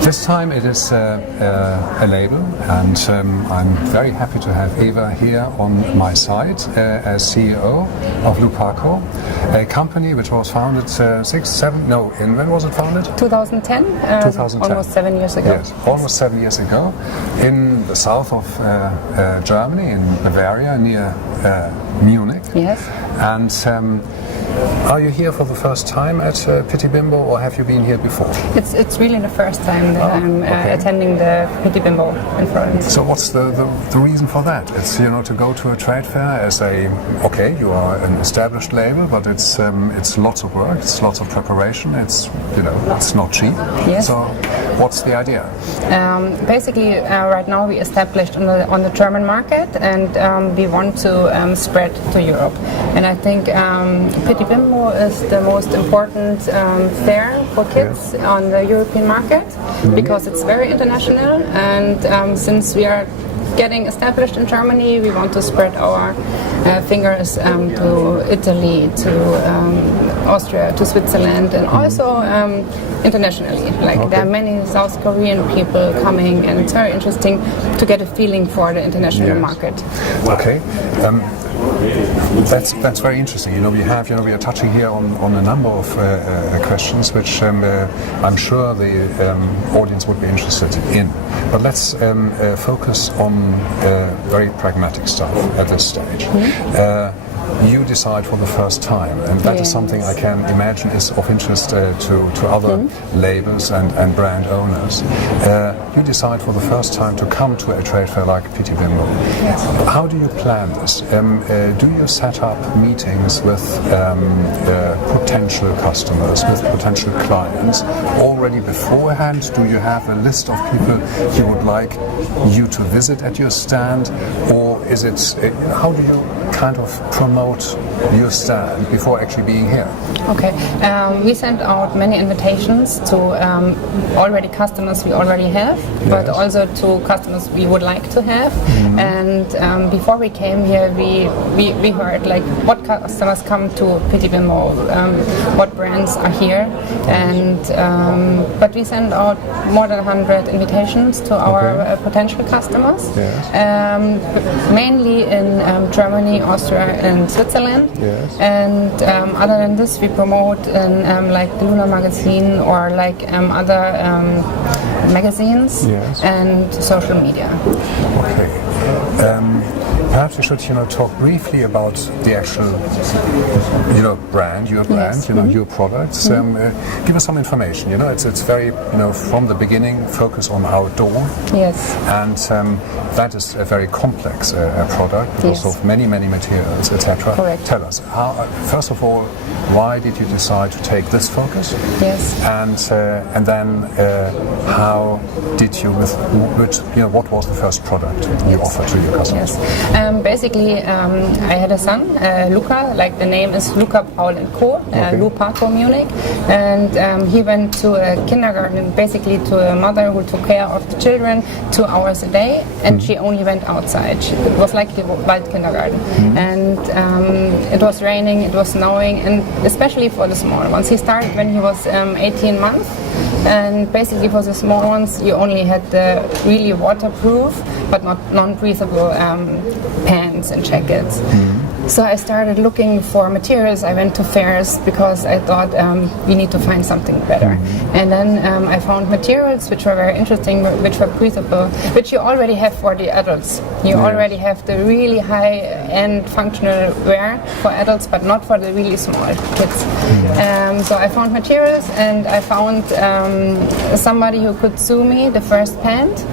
This time it is a label, and I'm very happy to have Eva here on my side as CEO of LUPACO, a company which was founded when was it founded? 2010. 2010. Almost 7 years ago. Yes, almost 7 years ago, in the south of Germany, in Bavaria, near Munich. Yes. And are you here for the first time at Pitti Bimbo, or have you been here before? It's really the first time that I'm attending the Pitti Bimbo in France. So what's the reason for that? It's to go to a trade fair as you are an established label, but it's lots of work, it's lots of preparation, it's not cheap. Yes. So what's the idea? Basically, right now we established on the German market, and we want to spread to Europe. And I think Pitti Bimbo is the most important fair for kids on the European market, because it's very international, and since we are getting established in Germany, we want to spread our fingers to Italy, to Austria, to Switzerland, and also internationally. There are many South Korean people coming, and it's very interesting to get a feeling for the international market. Okay. That's very interesting. We are touching here on a number of questions which I'm sure the audience would be interested in. But let's focus on very pragmatic stuff at this stage. You decide for the first time, and that is something I can imagine is of interest to other labels and brand owners. You decide for the first time to come to a trade fair like Pitti Bimbo. Yes. How do you plan this? Do you set up meetings with potential customers, with potential clients already beforehand? Do you have a list of people you would like you to visit at your stand, or is it? How do you kind of promote your stand before actually being here? Okay, we sent out many invitations to already customers we already have, but also to customers we would like to have. And before we came here, we heard what customers come to Pitti Bimbo, what brands are here, and but we sent out more than 100 invitations to our potential customers, mainly in Germany, Austria, and Switzerland. Yes. And other than this, we promote in the Luna magazine, or other magazines, and social media. Okay. Perhaps we should, talk briefly about the actual, brand, your brand, your products. Give us some information. It's very, from the beginning, focus on outdoor. Yes. And that is a very complex product because of many materials, etc. Correct. Tell us, first of all, why did you decide to take this focus? Yes. And then how did you, what was the first product you offered to your customers? Yes. Basically, I had a son, Luca, the name is Luca, Paul and Co, LUPACO Munich, and he went to a kindergarten, basically to a mother who took care of the children 2 hours a day, and she only went outside. It was like the wild kindergarten, and it was raining, it was snowing, and especially for the small ones. He started when he was 18 months, and basically for the small ones you only had the really waterproof but not non-breathable pants and jackets. So I started looking for materials. I went to fairs because I thought we need to find something better. And then I found materials which were very interesting, which were breathable, which you already have for the adults. You already have the really high-end functional wear for adults, but not for the really small kids. So I found materials, and I found somebody who could sew me the first pant.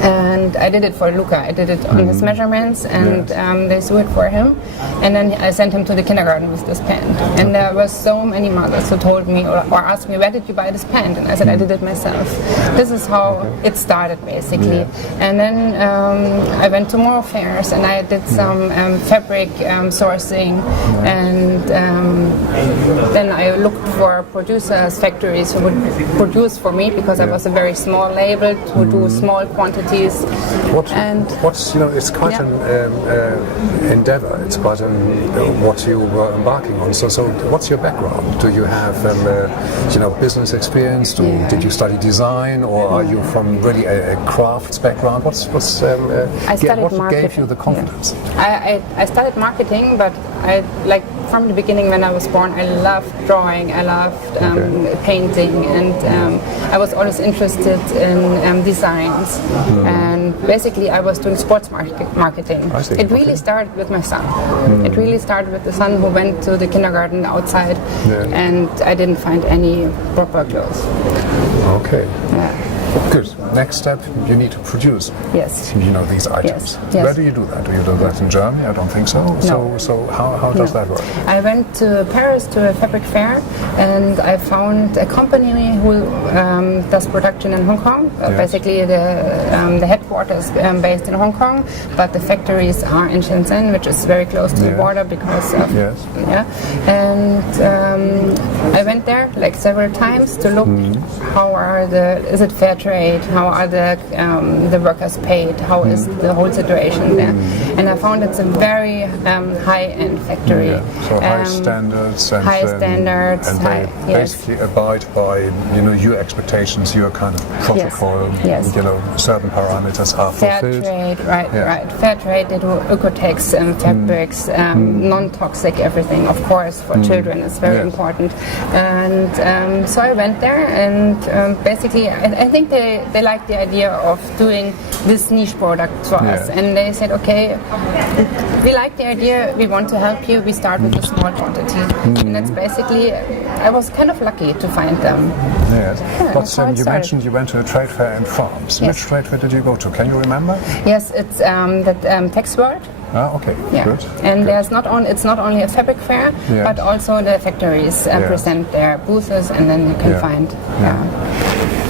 And I did it for Luca. I did it on his measurements, and they sew it for him. And then I sent him to the kindergarten with this pant. And there were so many mothers who told me or asked me, where did you buy this pant? And I said, I did it myself. This is how it started, basically. And then I went to more fairs, and I did some fabric sourcing. And then I looked for producers, factories who would produce for me, because I was a very small label to do small quantities What's it's quite an endeavour. It's quite what you were embarking on. So what's your background? Do you have business experience? Did you study design, or are you from really a crafts background? I studied what marketing. gave you the confidence? Yeah. I studied marketing, but from the beginning when I was born, I loved drawing, I loved painting, and I was always interested in designs. And basically, I was doing sports marketing. I see. It really started with my son. It really started with the son who went to the kindergarten outside, and I didn't find any proper clothes. Okay. Yeah. Good. Next step, you need to produce. Yes. These items. Yes. Where do you do that? Do you do that in Germany? I don't think so. No. So how does that work? I went to Paris to a fabric fair, and I found a company who does production in Hong Kong. Basically, the headquarters based in Hong Kong, but the factories are in Shenzhen, which is very close to the border because of And I went there several times to look how is it fair trade? How are the workers paid? How is the whole situation there? And I found it's a very high-end factory. Yeah. So high standards and they basically abide by your expectations, your kind of protocol. Yes. Certain parameters are fulfilled. Fair trade, right. Fair trade. They do Oekotex fabrics, non-toxic everything. Of course, for children, it's very important. And so I went there, and basically, I think they liked the idea of doing this niche product for us, and they said, okay, we like the idea, we want to help you, we start with a small quantity. And that's basically, I was kind of lucky to find them. Yes. But you mentioned you went to a trade fair in France. Yes. Which trade fair did you go to? Can you remember? Yes, it's the Tex World. Ah, okay. Yeah. Good. And it's not only a fabric fair, but also the factories present their booths, and then you can find.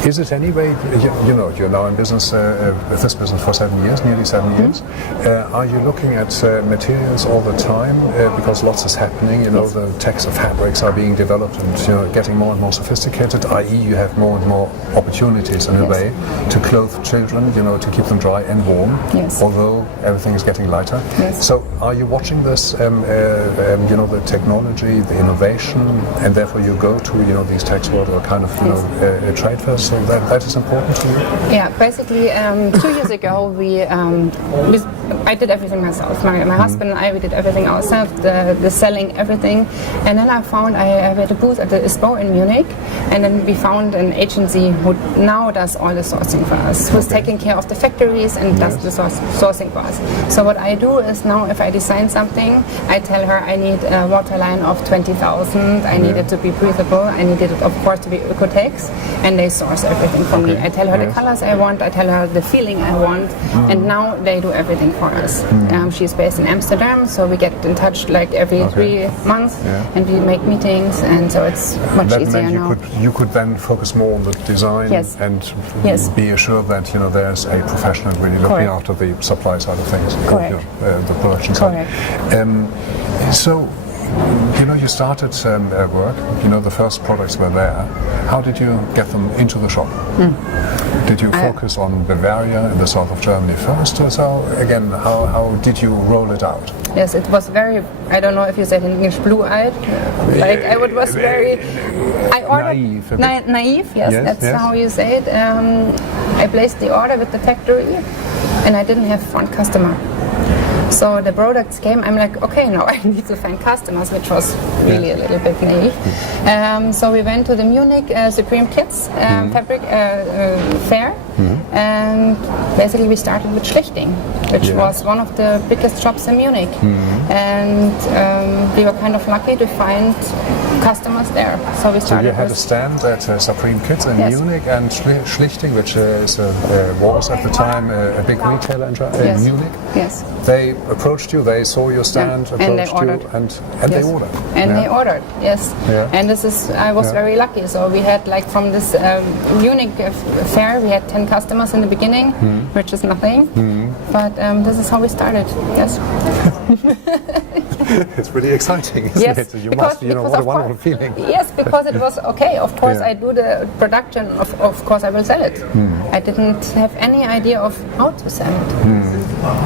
Is it any way, you're now in business, with this business for 7 years, nearly 7 years. Are you looking at materials all the time? Because lots is happening, the types of fabrics are being developed and getting more and more sophisticated, i.e. you have more and more opportunities in a way to clothe children, to keep them dry and warm, although everything is getting lighter. Yes. So are you watching this, the technology, the innovation, and therefore you go to, these Tex World or kind of, trade fairs? So that is important to you? Yeah, basically 2 years ago I did everything myself. My husband and I, we did everything ourselves, the selling, everything. And then I found I had a booth at the ISPO in Munich, and then we found an agency who now does all the sourcing for us, who's taking care of the factories and does the sourcing for us. So what I do is now if I design something, I tell her I need a waterline of 20,000, I need it to be breathable, I need it of course to be Oekotex, and they source everything for me. I tell her the colors I want, I tell her the feeling I want, and now they do everything for us. She's based in Amsterdam, so we get in touch every 3 months, and we make meetings, and so it's much easier now. You could then focus more on the design and be assured that there's a professional really looking after the supply side of things, the production side. So you started work, the first products were there. How did you get them into the shop? Did you focus on Bavaria in the south of Germany first, or so? Again, how did you roll it out? Yes, it was very, I don't know if you said in English, blue-eyed. I was very... I ordered... Naive. Naive, yes, that's how you say it. I placed the order with the factory, and I didn't have one customer. So the products came, I'm like, okay, now I need to find customers, which was really a little bit naive. So we went to the Munich Supreme Kids fabric fair, and basically we started with Schlichting, which was one of the biggest shops in Munich. And we were kind of lucky to find customers there. So we started. So you had a stand at Supreme Kids in Munich, and Schlichting, which was at the time a big retailer in Munich. Yes. They approached you, they saw your stand, approached you, and they ordered. And they ordered, yes. And I was very lucky. So we had from this Munich fair, we had 10 customers in the beginning, which is nothing. But this is how we started, yes. It's pretty exciting, isn't Yes, it? You because, must, you know, because what a of wonderful course, feeling. Yes, because it was okay. Of course, Yeah. I do the production. Of course, I will sell it. I didn't have any idea of how to sell it.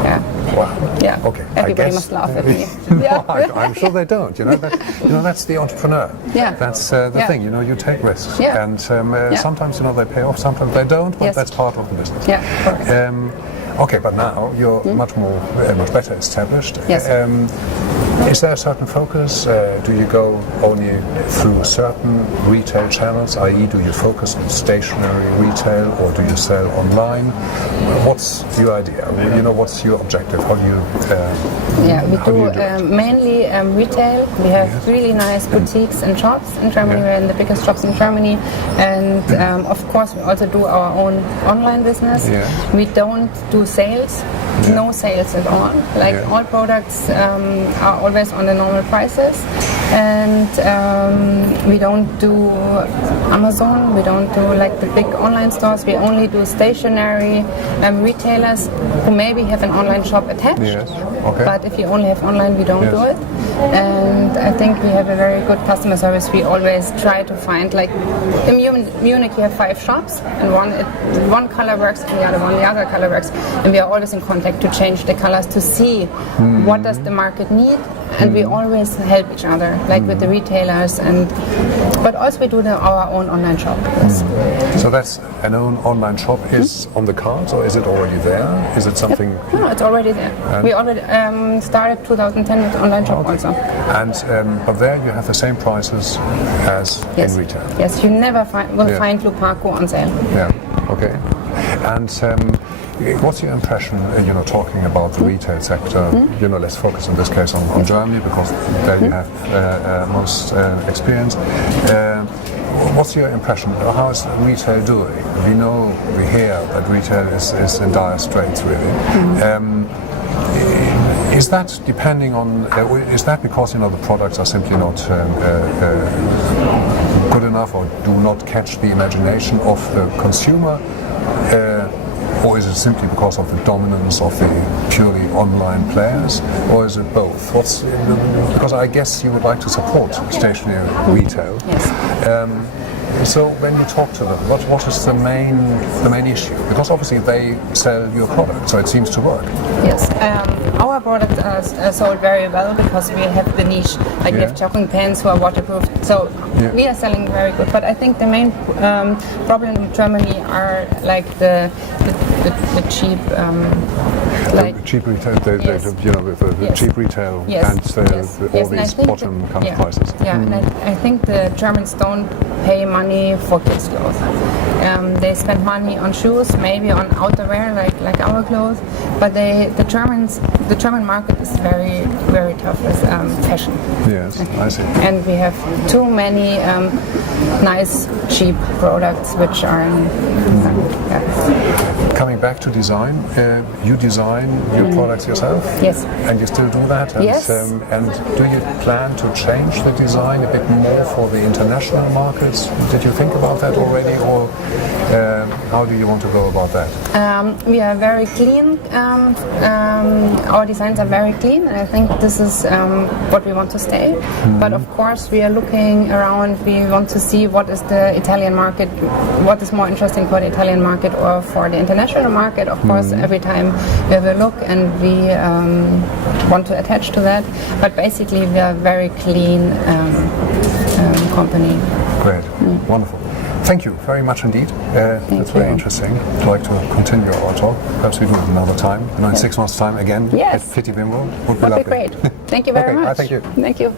Yeah. Wow. Yeah. Okay. Everybody must laugh at me. No, I'm sure they don't. You know, that's the entrepreneur. Yeah. That's the Yeah. thing. You know, you take risks, Yeah. and sometimes they pay off, sometimes they don't. But Yes. that's part of the business. Yeah. Correct. Okay, but now you're much better established. Yes. Is there a certain focus? Do you go only through certain retail channels, i.e. do you focus on stationary retail or do you sell online? What's your idea? You know, what's your objective? How do you We how do you it? mainly retail. We have really nice boutiques and shops in Germany. Yeah. We're in the biggest shops in Germany. And of course, we also do our own online business. Yeah. We don't do sales. No sales at all. Like Yeah. all products are always on the normal prices. And we don't do Amazon. We don't do like the big online stores. We only do stationary retailers who maybe have an online shop attached. Yes. Okay. But if you only have online, we don't Yes. do it. And I think we have a very good customer service. We always try to find, like in Munich, you have 5 shops, and one color works, and the other color works. And we are always in contact to change the colors to see what does the market need. And we always help each other, like with the retailers, but also we do our own online shop. Yes. So that's an own online shop is on the cards, or is it already there? Is it something? No, it's already there. We already started 2010 with online shop also. And but there you have the same prices as Yes. in retail. Yes, you never will Yeah. find LUPACO on sale. Yeah. Okay. And what's your impression? Talking about the retail sector. Let's focus in this case on Germany because there you have most experience. What's your impression? How is retail doing? We hear that retail is in dire straits, really. Is that depending on? Is that because the products are simply not good enough, or do not catch the imagination of the consumer? Or is it simply because of the dominance of the purely online players, or is it both? Because I guess you would like to support stationary retail. Yes. So when you talk to them, what is the main issue? Because obviously they sell your product, so it seems to work. Yes, our products are sold very well because we have the niche. Like we have jogging pants who are waterproof, so we are selling very good. But I think the main problem in Germany are like the cheap, cheap retail, the cheap retail and all these bottom kind of prices. Yeah, and I think the Germans don't pay money for kids' clothes. They spend money on shoes, maybe on outerwear like our clothes, but the German market is very, very tough with fashion. Yes, I see. And we have too many nice cheap products which are Coming back to design, you design your products yourself? Yes. And you still do that? And, Yes. And do you plan to change the design a bit more for the international markets? Did you think about that already, or how do you want to go about that? We are very clean. Our designs are very clean, and I think this is what we want to stay. But of course, we are looking around. We want to see what is the Italian market, what is more interesting for the Italian market or for the international market. Of course, every time we have a look, and we want to attach to that. But basically, we are a very clean company. Great, wonderful. Thank you very much indeed. That's very interesting. I'd like to continue our talk. Perhaps we do it another time. In 6 months' time again at Pitti Bimbo. Would be lovely. Great. Thank you very much. Thank you. Thank you.